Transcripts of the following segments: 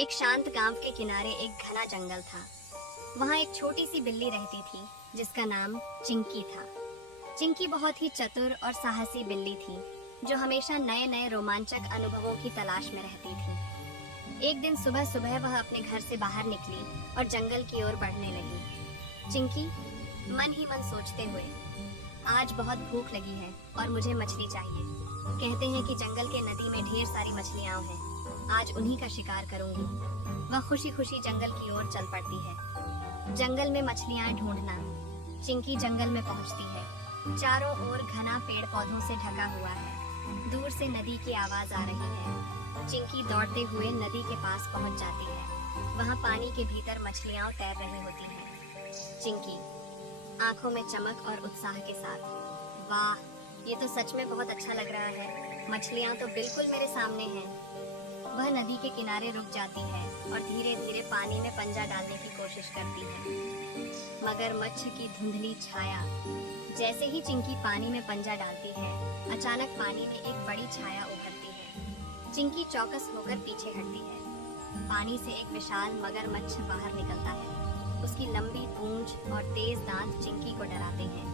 एक शांत गांव के किनारे एक घना जंगल था। वहाँ एक छोटी सी बिल्ली रहती थी जिसका नाम चिंकी था। चिंकी बहुत ही चतुर और साहसी बिल्ली थी जो हमेशा नए नए रोमांचक अनुभवों की तलाश में रहती थी। एक दिन सुबह सुबह वह अपने घर से बाहर निकली और जंगल की ओर बढ़ने लगी। चिंकी मन ही मन सोचते हुए, आज बहुत भूख लगी है और मुझे मछली चाहिए। कहते हैं कि जंगल के नदी में ढेर सारी मछलियां हैं, आज उन्हीं का शिकार करूंगी। वह खुशी खुशी जंगल की ओर चल पड़ती है। जंगल में मछलियां ढूंढना। चिंकी जंगल में पहुंचती है। चारों ओर घना पेड़ पौधों से ढका हुआ है। दूर से नदी की आवाज आ रही है। चिंकी दौड़ते हुए नदी के पास पहुंच जाती है। वहां पानी के भीतर मछलियां तैर रही होती हैं। चिंकी आंखों में चमक और उत्साह के साथ, वाह, ये तो सच में बहुत अच्छा लग रहा है। मछलियां तो बिल्कुल मेरे सामने हैं। वह नदी के किनारे रुक जाती है और धीरे धीरे पानी में पंजा डालने की कोशिश करती है। मगरमच्छ की धुंधली छाया। जैसे ही चिंकी पानी में पंजा डालती है, अचानक पानी में एक बड़ी छाया उभरती है। चिंकी चौकस होकर पीछे हटती है। पानी से एक विशाल मगरमच्छ बाहर निकलता है। उसकी लंबी पूंछ और तेज दांत चिंकी को डराते हैं।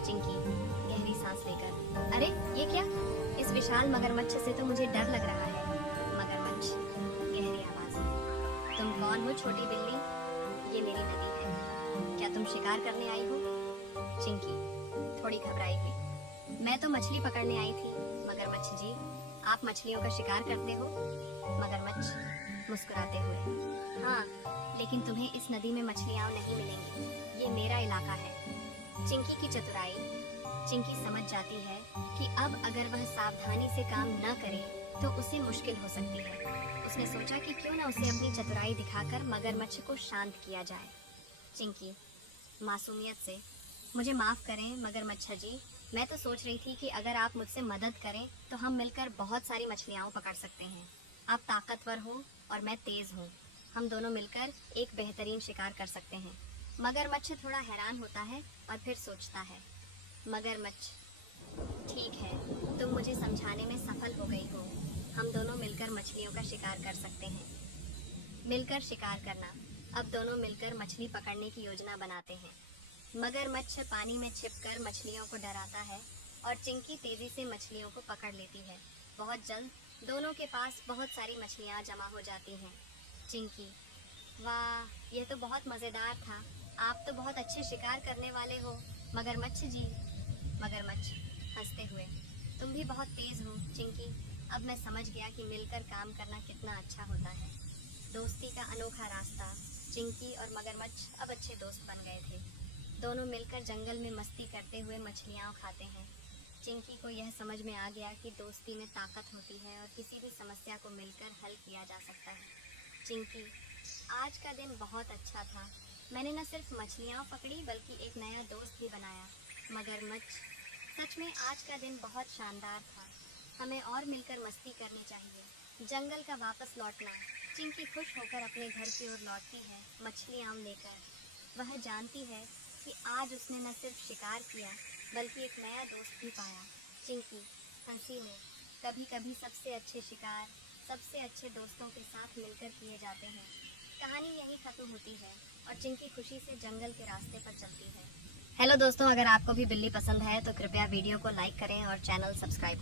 चिंकी गहरी सांस लेकर, अरे ये क्या? इस विशाल मगरमच्छ से तो मुझे डर लग रहा है। मगरमच्छ गहरी आवाज में, तुम कौन हो छोटी बिल्ली? ये मेरी नदी है, क्या तुम शिकार करने आई हो? चिंकी थोड़ी घबराई हुई, मैं तो मछली पकड़ने आई थी। मगरमच्छ जी, आप मछलियों का शिकार करते हो? मगरमच्छ मुस्कुराते हुए, हाँ, लेकिन तुम्हें इस नदी में मछलियां नहीं मिलेंगी, ये मेरा इलाका है। चिंकी की चतुराई। चिंकी समझ जाती है कि अब अगर वह सावधानी से काम न करे तो उसे मुश्किल हो सकती है। उसने सोचा कि क्यों न उसे अपनी चतुराई दिखाकर मगरमच्छ को शांत किया जाए। चिंकी मासूमियत से, मुझे माफ करें मगरमच्छ जी, मैं तो सोच रही थी कि अगर आप मुझसे मदद करें तो हम मिलकर बहुत सारी मछलियां पकड़ सकते हैं। आप ताकतवर हो और मैं तेज हूँ, हम दोनों मिलकर एक बेहतरीन शिकार कर सकते हैं। मगरमच्छ थोड़ा हैरान होता है और फिर सोचता है, मगरमच्छ, ठीक है, तुम मुझे समझाने में सफल हो गई हो। हम दोनों मिलकर मछलियों का शिकार कर सकते हैं। मिलकर शिकार करना। अब दोनों मिलकर मछली पकड़ने की योजना बनाते हैं। मगरमच्छ पानी में छिपकर मछलियों को डराता है और चिंकी तेजी से मछलियों को पकड़ लेती है। बहुत जल्द दोनों के पास बहुत सारी मछलियाँ जमा हो जाती हैं। चिंकी, वाह, यह तो बहुत मज़ेदार था। आप तो बहुत अच्छे शिकार करने वाले हो मगरमच्छ जी। मगरमच्छ हंसते हुए, तुम भी बहुत तेज हो चिंकी। अब मैं समझ गया कि मिलकर काम करना कितना अच्छा होता है। दोस्ती का अनोखा रास्ता। चिंकी और मगरमच्छ अब अच्छे दोस्त बन गए थे। दोनों मिलकर जंगल में मस्ती करते हुए मछलियाँ खाते हैं। चिंकी को यह समझ में आ गया कि दोस्ती में ताकत होती है और किसी भी समस्या को मिलकर हल किया जा सकता है। चिंकी, आज का दिन बहुत अच्छा था। मैंने न सिर्फ मछलियाँ पकड़ी बल्कि एक नया दोस्त भी बनाया। मगरमच्छ, सच में आज का दिन बहुत शानदार था। हमें और मिलकर मस्ती करनी चाहिए। जंगल का वापस लौटना। चिंकी खुश होकर अपने घर की ओर लौटती है, मछलियाँ लेकर। वह जानती है कि आज उसने न सिर्फ शिकार किया बल्कि एक नया दोस्त भी पाया। चिंकी हंसी में, कभी कभी सबसे अच्छे शिकार सबसे अच्छे दोस्तों के साथ मिलकर किए जाते हैं। कहानी यहीं खत्म होती है और चिंकी खुशी से जंगल के रास्ते पर चलती है। हेलो दोस्तों, अगर आपको भी बिल्ली पसंद है तो कृपया वीडियो को लाइक करें और चैनल सब्सक्राइब